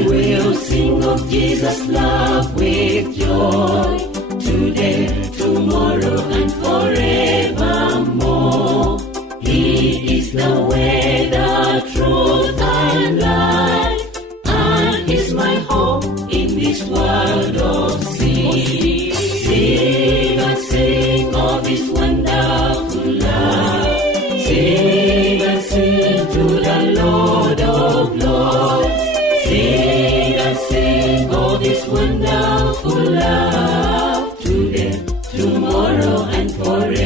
I will sing of Jesus' love with joy, today, tomorrow, and forevermore. He is the way, the truth, and life, and is my hope in this world of sin. Sing and sing of His wonderful love. Sing and sing to the Lord of Lords. Sing and sing of His wonderful love, today, tomorrow, and forevermore.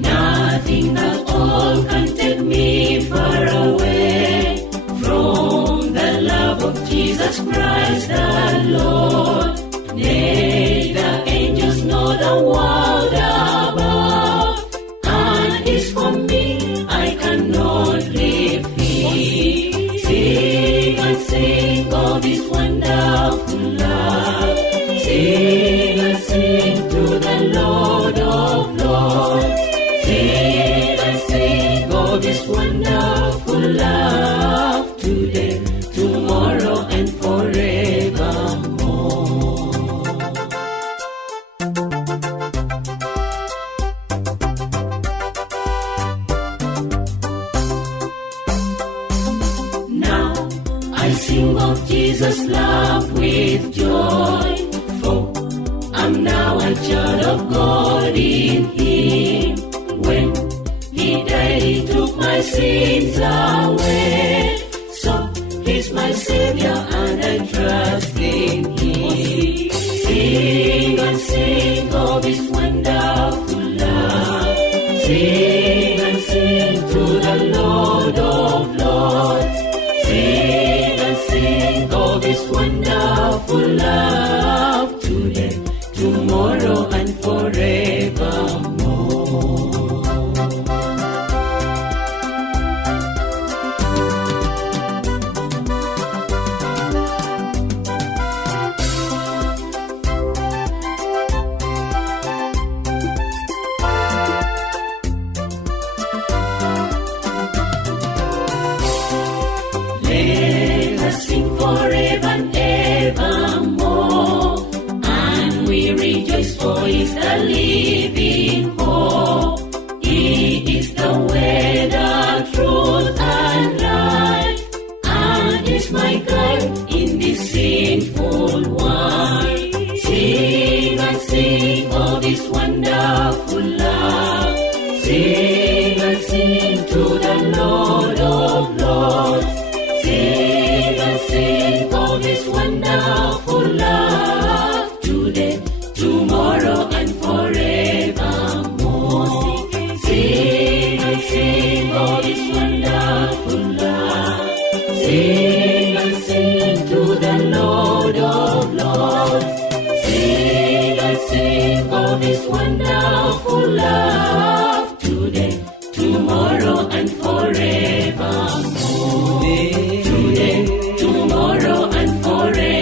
Nothing at all can take me far away from the love of Jesus Christ the Lord. Nay, the angels know the world above, and is for me, I cannot live here. Sing and sing of His wonderful love. Sing and sing to the Lord of Lords. Sing and sing of His wonderful love, today, tomorrow, and forevermore. Now I sing of Jesus' love with joy, for I'm now a child of God in Him. When He died, He took my sins away. So He's my Savior, and I trust in Him. Sing and sing of His wonderful love. Sing and sing to the Lord of Lords. Sing and sing of His wonderful love, today, tomorrow, and forevermore. Let us sing forever and evermore, and we rejoice, for He's the living hope. He is the way, the truth, and life, and is my guide in this sinful world. Sing and sing of His wonderful love. Sing and sing to the Lord of Lords. Sing and sing of His wonderful love, today, tomorrow, and forevermore. Sing and sing of His wonderful love. Sing and sing to the Lord of Lords. Sing and sing of His wonderful love, today, tomorrow, and forevermore. Today, tomorrow, and forevermore.